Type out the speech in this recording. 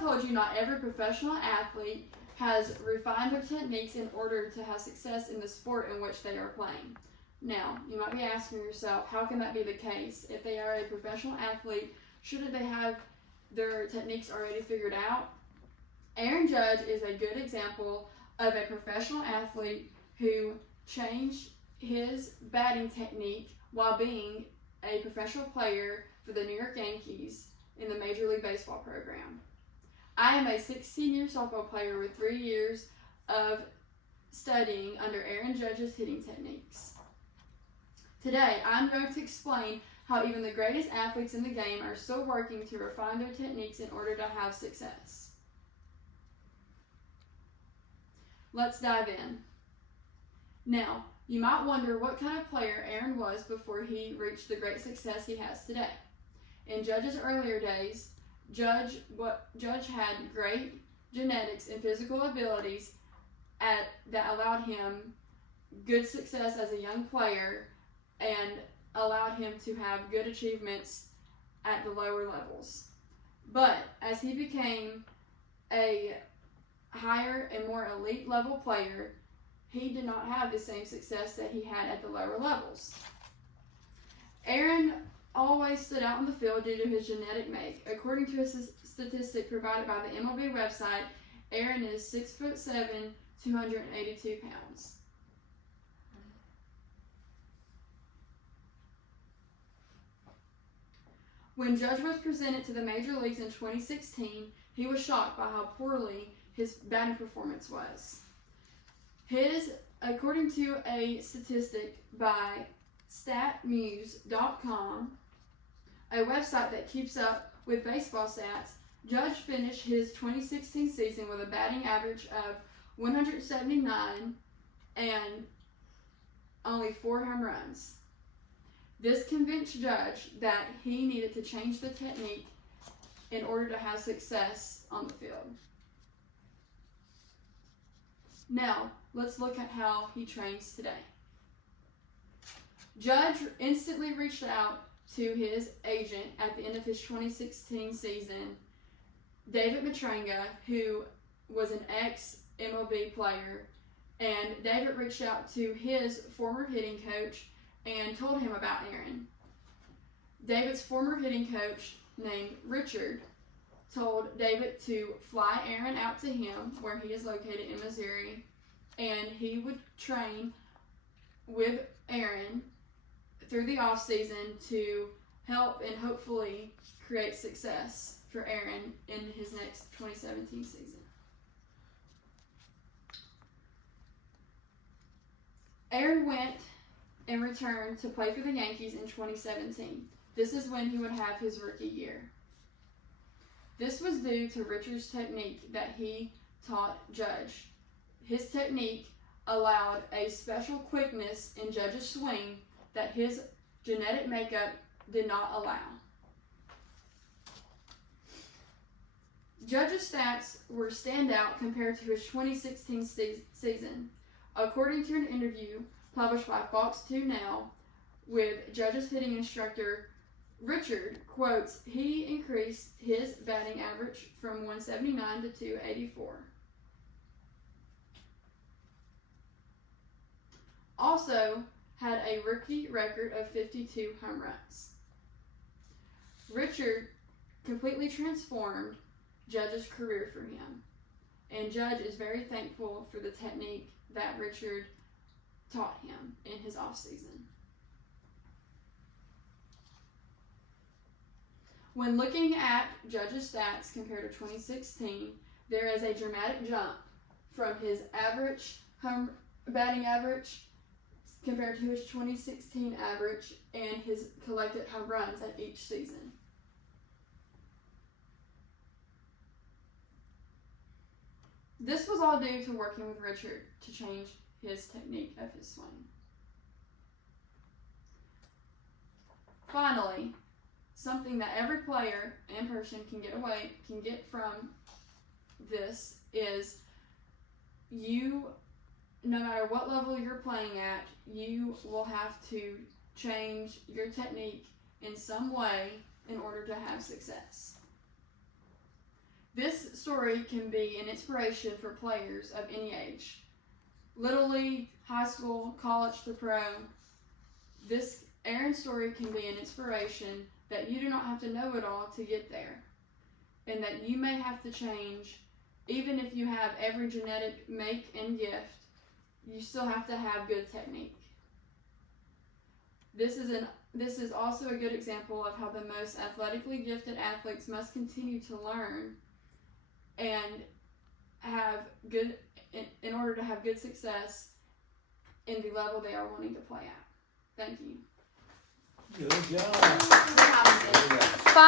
told you not every professional athlete has refined their techniques in order to have success in the sport in which they are playing. Now, you might be asking yourself, how can that be the case? If they are a professional athlete, shouldn't they have their techniques already figured out? Aaron Judge is a good example of a professional athlete who changed his batting technique while being a professional player for the New York Yankees in the Major League Baseball program. I am a 16-year softball player with 3 years of studying under Aaron Judge's hitting techniques. Today, I'm going to explain how even the greatest athletes in the game are still working to refine their techniques in order to have success. Let's dive in. Now, you might wonder what kind of player Aaron was before he reached the great success he has today. In Judge's earlier days, Judge had great genetics and physical abilities that allowed him good success as a young player and allowed him to have good achievements at the lower levels. But as he became a higher and more elite level player, he did not have the same success that he had at the lower levels. Aaron always stood out on the field due to his genetic make. According to a statistic provided by the MLB website, Aaron is 6'7", 282 pounds. When Judge was presented to the major leagues in 2016, he was shocked by how poorly his batting performance was. According to a statistic by StatMuse.com, a website that keeps up with baseball stats, Judge finished his 2016 season with a batting average of 179 and only 4 home runs. This convinced Judge that he needed to change the technique in order to have success on the field. Now, let's look at how he trains today. Judge instantly reached out to his agent at the end of his 2016 season, David Matranga, who was an ex-MLB player, and David reached out to his former hitting coach and told him about Aaron. David's former hitting coach, named Richard, told David to fly Aaron out to him, where he is located in Missouri, and he would train with Aaron through the off season to help and hopefully create success for Aaron in his next 2017 season. Aaron went and returned to play for the Yankees in 2017. This is when he would have his rookie year. This was due to Richard's technique that he taught Judge. His technique allowed a special quickness in Judge's swing that his genetic makeup did not allow. Judge's stats were standout compared to his 2016 season. According to an interview published by Fox 2 Now with Judge's hitting instructor Richard, quotes, he increased his batting average from 179 to 284. Also had a rookie record of 52 home runs. Richard completely transformed Judge's career for him, and Judge is very thankful for the technique that Richard taught him in his offseason. When looking at Judge's stats compared to 2016, there is a dramatic jump from his batting average compared to his 2016 average and his collected home runs at each season. This was all due to working with Richard to change his technique of his swing. Finally, something that every player and person can get from this is no matter what level you're playing at, you will have to change your technique in some way in order to have success. This story can be an inspiration for players of any age. Little league, high school, college to pro. Aaron's story can be an inspiration that you do not have to know it all to get there, and that you may have to change. Even if you have every genetic make and gift, you still have to have good technique. This is also a good example of how the most athletically gifted athletes must continue to learn and have good, in order to have good success in the level they are wanting to play at. Thank you. Good job. Five.